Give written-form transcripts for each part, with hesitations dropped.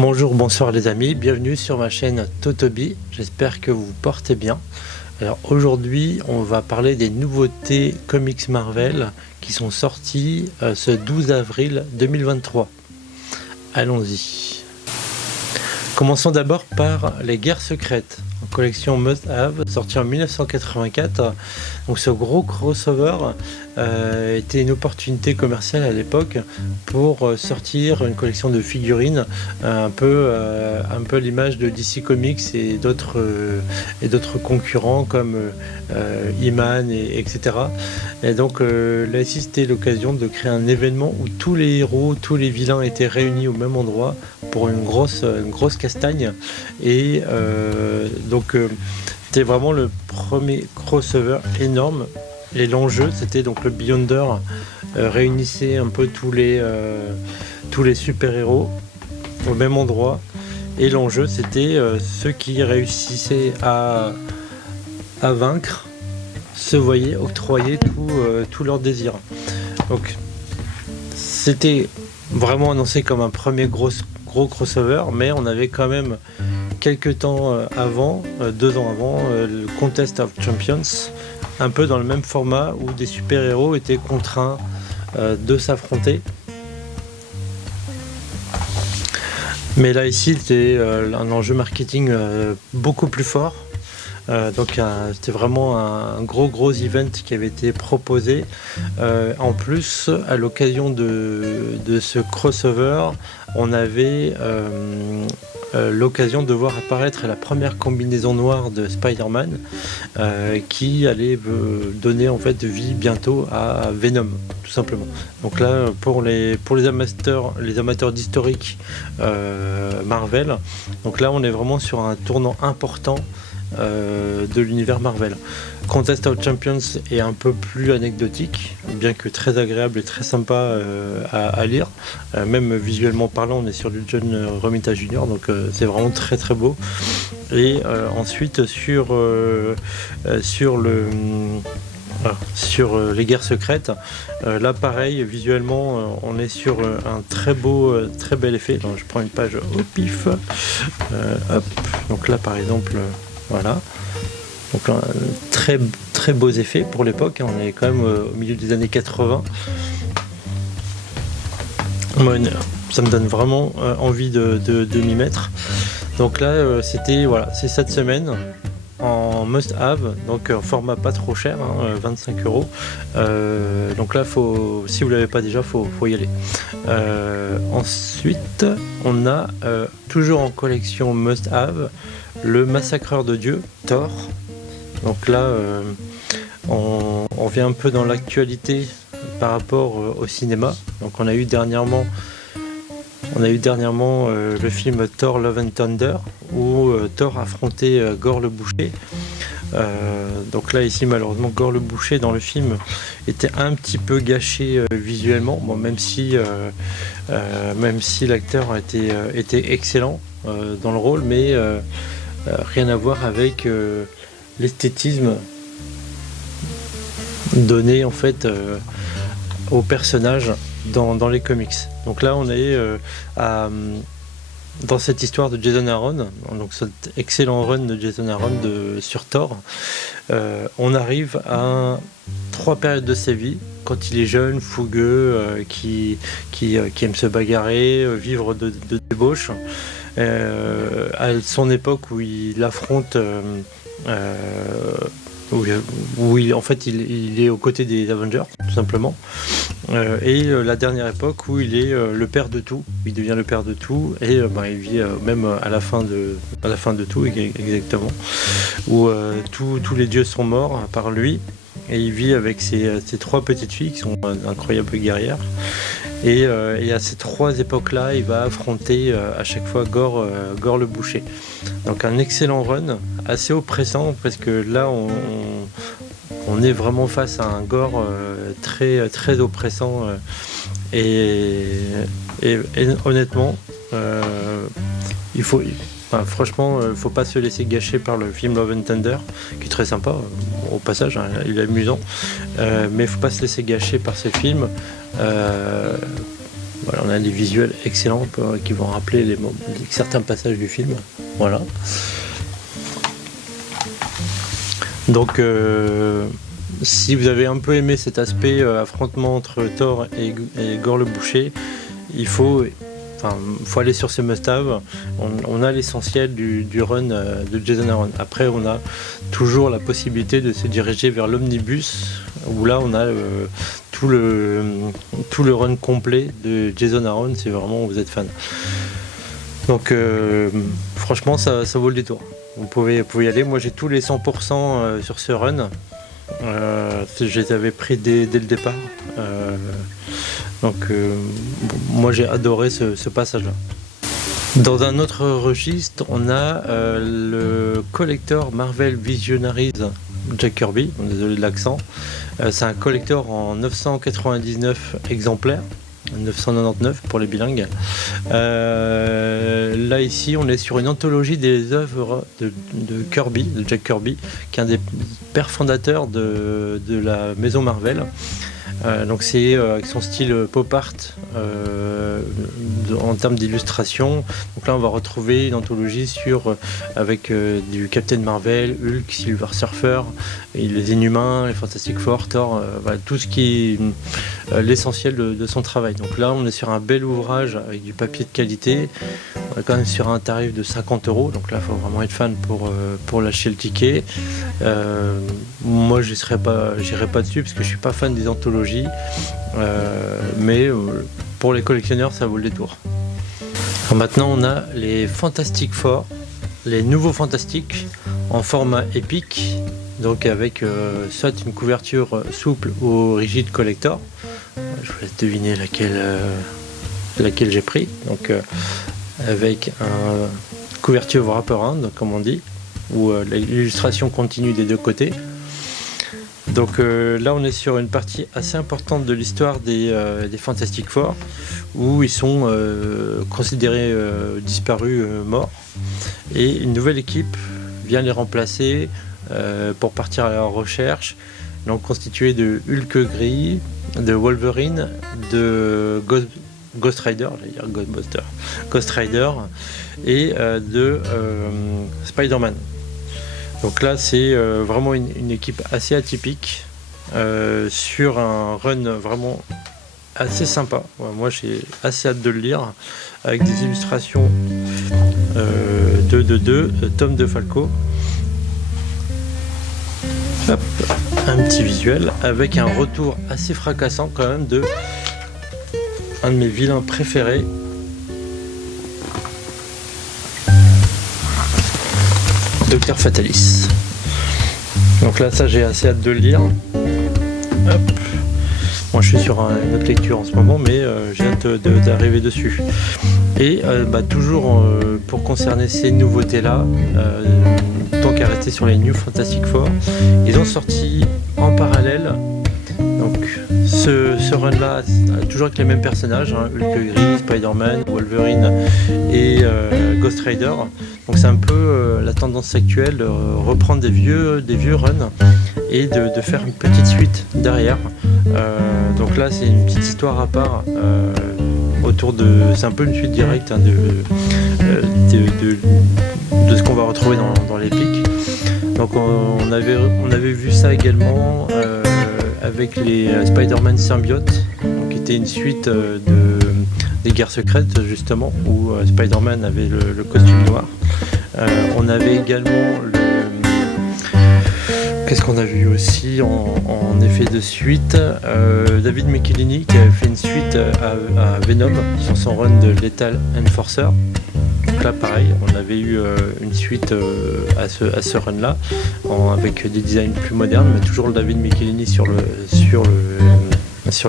Bonjour, bonsoir les amis, bienvenue sur ma chaîne Totobi, j'espère que vous vous portez bien. Alors aujourd'hui on va parler des nouveautés comics Marvel qui sont sorties ce 12 avril 2023. Allons-y. Commençons d'abord par les Guerres secrètes, en collection Must Have, sortie en 1984. Donc ce gros crossover était une opportunité commerciale à l'époque pour sortir une collection de figurines un peu l'image de DC Comics et d'autres concurrents comme He-Man etc. Et donc là ici c'était l'occasion de créer un événement où tous les héros, tous les vilains étaient réunis au même endroit pour une grosse castagne. Et c'était vraiment le premier crossover énorme. Et l'enjeu, c'était donc le Beyonder réunissait un peu tous les super-héros au même endroit. Et l'enjeu, c'était ceux qui réussissaient à vaincre se voyaient octroyer tout leur désir. Donc, c'était vraiment annoncé comme un premier gros crossover, mais on avait quand même quelques temps avant, 2 ans avant, le Contest of Champions, un peu dans le même format où des super-héros étaient contraints de s'affronter. Mais là ici c'était un enjeu marketing beaucoup plus fort. Donc c'était vraiment un gros event qui avait été proposé. En plus, à l'occasion de ce crossover, on avait l'occasion de voir apparaître la première combinaison noire de Spider-Man qui allait donner en fait vie bientôt à Venom, tout simplement. Donc là, pour les amateurs d'historique Marvel, donc là on est vraiment sur un tournant important de l'univers Marvel. Contest of Champions est un peu plus anecdotique, bien que très agréable et très sympa à lire. Même visuellement parlant, on est sur du John Romita Jr., donc c'est vraiment très beau. Et ensuite sur les Guerres secrètes, là pareil, visuellement on est sur un très bel effet. Donc, je prends une page au pif. Hop. Donc là par exemple, voilà. Donc très beaux effets pour l'époque, on est quand même au milieu des années 80. Ça me donne vraiment envie de m'y mettre. Donc là c'est cette semaine en must have, donc en format pas trop cher, 25 €. Donc là si vous l'avez pas déjà, faut y aller. Ensuite on a toujours en collection must have le Massacreur de Dieu, Thor. Donc là on vient un peu dans l'actualité par rapport au cinéma. Donc on a eu dernièrement le film Thor Love and Thunder où Thor affrontait Gore le Boucher. Donc là ici malheureusement Gore le Boucher dans le film était un petit peu gâché visuellement, bon, même si l'acteur était excellent dans le rôle, mais rien à voir avec l'esthétisme donné en fait au personnage dans les comics. Donc là on est dans cette histoire de Jason Aaron, donc cet excellent run de Jason Aaron sur Thor. On arrive à 3 périodes de sa vie, quand il est jeune, fougueux, qui aime se bagarrer, vivre de débauche, à son époque où il affronte où il est aux côtés des Avengers, tout simplement. Et la dernière époque où il est le père de tout, il devient le père de tout, et il vit même à la fin de tout, exactement, où tous les dieux sont morts à part lui, et il vit avec ses 3 petites filles qui sont incroyables guerrières. Et à ces 3 époques-là, il va affronter à chaque fois Gore le Boucher. Donc un excellent run, assez oppressant, parce que là on est vraiment face à un Gore très oppressant. Et honnêtement, franchement, faut pas se laisser gâcher par le film Love and Thunder, qui est très sympa au passage, il est amusant, mais faut pas se laisser gâcher par ce film. Voilà, on a des visuels excellents qui vont rappeler certains passages du film. Voilà. Donc si vous avez un peu aimé cet aspect affrontement entre Thor et Gorr le Boucher, il faut aller sur ce must-have. On a l'essentiel du run de Jason Aaron. Après, on a toujours la possibilité de se diriger vers l'omnibus, où là, on a tout le run complet de Jason Aaron, si vraiment vous êtes fan. Donc, franchement, ça vaut le détour. Vous pouvez y aller. Moi, j'ai tous les 100% sur ce run. Je les avais pris dès le départ. Moi j'ai adoré ce passage-là. Dans un autre registre, on a le collector Marvel Visionaries Jack Kirby, désolé de l'accent. C'est un collector en 999 exemplaires, 999 pour les bilingues. Là ici on est sur une anthologie des œuvres de Kirby, de Jack Kirby, qui est un des pères fondateurs de la maison Marvel. Donc c'est avec son style pop art en termes d'illustration. Donc là on va retrouver une anthologie avec du Captain Marvel, Hulk, Silver Surfer, et les Inhumains, les Fantastic Four, Thor, voilà, tout ce qui est l'essentiel de son travail. Donc là on est sur un bel ouvrage avec du papier de qualité. On est quand même sur un tarif de 50 €. Donc là il faut vraiment être fan pour lâcher le ticket. Moi j'irai pas dessus parce que je suis pas fan des anthologies, mais pour les collectionneurs ça vaut le détour. Alors maintenant on a les Fantastic Four, les nouveaux Fantastiques en format épique, donc avec soit une couverture souple ou rigide collector. Je vous laisse deviner laquelle j'ai pris. Donc avec une couverture wraparound comme on dit, où l'illustration continue des deux côtés. Donc là on est sur une partie assez importante de l'histoire des Fantastic Four, où ils sont considérés disparus, morts, et une nouvelle équipe vient les remplacer pour partir à leur recherche, donc constituée de Hulk gris, de Wolverine, de Ghost Rider, j'allais dire Ghost Rider, et de Spider-Man. Donc là c'est vraiment une équipe assez atypique sur un run vraiment assez sympa. Moi j'ai assez hâte de le lire, avec des illustrations de Tom DeFalco. Hop, un petit visuel avec un retour assez fracassant quand même de un de mes vilains préférés, Docteur Fatalis. Donc là ça j'ai assez hâte de le lire. Hop. Moi je suis sur une autre lecture en ce moment, mais j'ai hâte d'arriver dessus. Et toujours pour concerner ces nouveautés là, tant qu'à rester sur les New Fantastic Four, ils ont sorti en parallèle donc ce run là, toujours avec les mêmes personnages, hein, Hulk gris, Spider-Man, Wolverine et Ghost Rider. Donc c'est un peu la tendance actuelle de reprendre des vieux runs et de faire une petite suite derrière. Donc là c'est une petite histoire à part autour c'est un peu une suite directe, hein, de ce qu'on va retrouver dans l'épique. Donc on avait vu ça également avec les Spider-Man Symbiote, qui était une suite des guerres secrètes justement, où Spider-Man avait le costume noir. On avait également qu'est-ce qu'on a vu aussi en effet de suite, David Michelinie qui avait fait une suite à Venom sur son run de Lethal Enforcer. Donc là pareil, on avait eu une suite à ce run là, avec des designs plus modernes, mais toujours le David Michelinie sur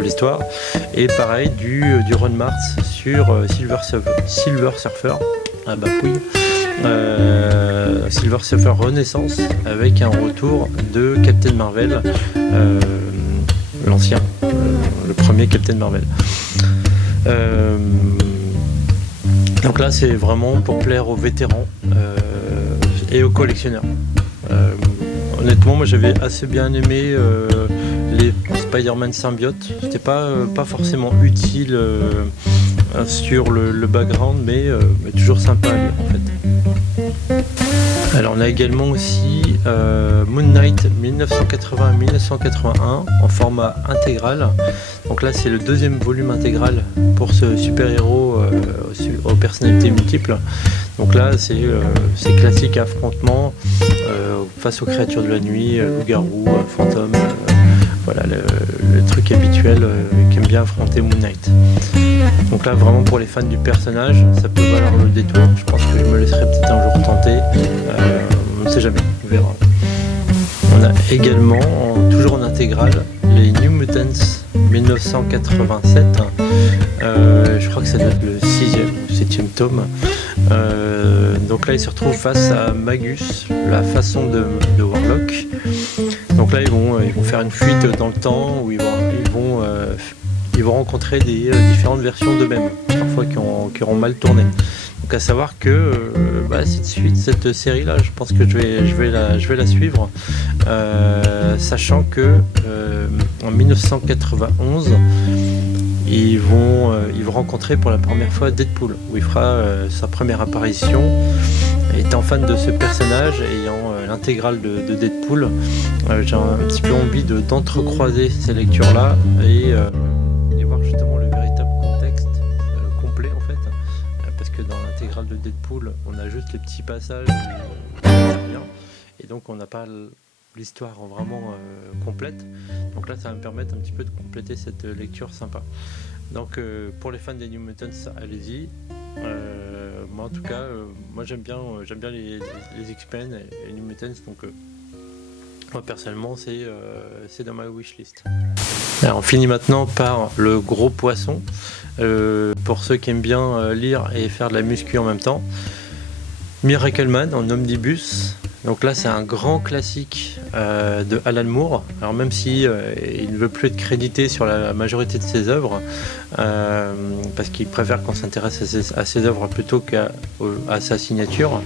l'histoire. Et pareil du run Mars sur Silver Surfer. Ah bah oui. Silver Surfer Renaissance, avec un retour de Captain Marvel, l'ancien, le premier Captain Marvel. Donc là c'est vraiment pour plaire aux vétérans et aux collectionneurs. Honnêtement moi j'avais assez bien aimé les Spider-Man Symbiote. C'était pas forcément utile sur le background, mais toujours sympa à lire en fait. Alors on a également aussi Moon Knight 1980-1981 en format intégral. Donc là c'est le deuxième volume intégral pour ce super-héros aux personnalités multiples. Donc là c'est classique affrontement face aux créatures de la nuit, loups-garous, fantômes, voilà le truc habituel qu'aime bien affronter Moon Knight. Donc là vraiment pour les fans du personnage, ça peut valoir le détour. Je pense que je me laisserai peut-être un jour tenter. On ne sait jamais, on verra. On a également, toujours en intégrale, les New Mutants 1987. Je crois que ça doit être le 6e ou 7e tome. Donc là, ils se retrouvent face à Magus, la façon de Warlock. Donc là, ils vont faire une fuite dans le temps où ils vont rencontrer des différentes versions d'eux-mêmes, parfois qui auront mal tourné. Donc à savoir que cette série là, je pense que je vais la suivre, sachant que en 1991 ils vont rencontrer pour la première fois Deadpool, où il fera sa première apparition. Étant fan de ce personnage, ayant l'intégrale de Deadpool, j'ai un petit peu envie d'entrecroiser ces lectures là et voir justement le véritable contexte complet en fait, parce que dans l'intégrale de Deadpool on a juste les petits passages bien, et donc on n'a pas l'histoire vraiment complète. Donc là ça va me permettre un petit peu de compléter cette lecture sympa. Donc pour les fans des New Mutants, allez-y. Moi en tout cas moi j'aime bien les X-Men et les New Mutants, donc moi personnellement c'est dans ma wishlist. Alors on finit maintenant par le gros poisson, pour ceux qui aiment bien lire et faire de la muscu en même temps. Miracle Man en omnibus. Donc là c'est un grand classique de Alan Moore. Alors même si il ne veut plus être crédité sur la majorité de ses œuvres, parce qu'il préfère qu'on s'intéresse à ses œuvres plutôt qu'à sa signature.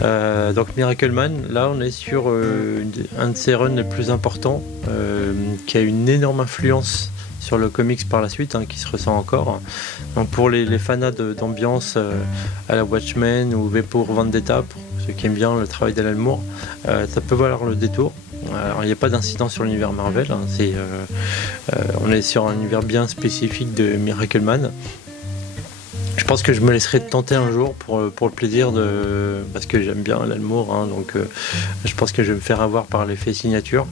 Donc Miracle Man, là on est sur un de ses runs les plus importants, qui a une énorme influence sur le comics par la suite, qui se ressent encore. Donc pour les fanats d'ambiance à la Watchmen ou V pour Vendetta, pour ceux qui aiment bien le travail d'Alan Moore, ça peut valoir le détour. Alors il n'y a pas d'incident sur l'univers Marvel, on est sur un univers bien spécifique de Miracle Man. Je pense que je me laisserai tenter un jour pour le plaisir parce que j'aime bien Alan Moore, donc je pense que je vais me faire avoir par l'effet signature.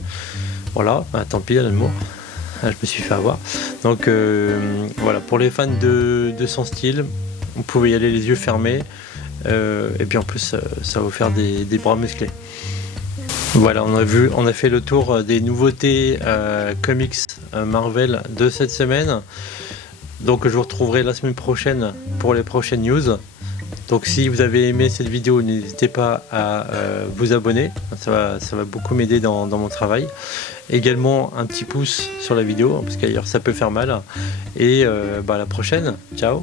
Voilà, tant pis Alan Moore. Je me suis fait avoir. Donc voilà, pour les fans de son style, vous pouvez y aller les yeux fermés, et puis en plus ça va vous faire des bras musclés. Voilà, on a fait le tour des nouveautés comics Marvel de cette semaine. Donc je vous retrouverai la semaine prochaine pour les prochaines news. Donc si vous avez aimé cette vidéo, n'hésitez pas à vous abonner, ça va beaucoup m'aider dans mon travail. Également un petit pouce sur la vidéo, parce qu'ailleurs ça peut faire mal. Et à la prochaine, ciao.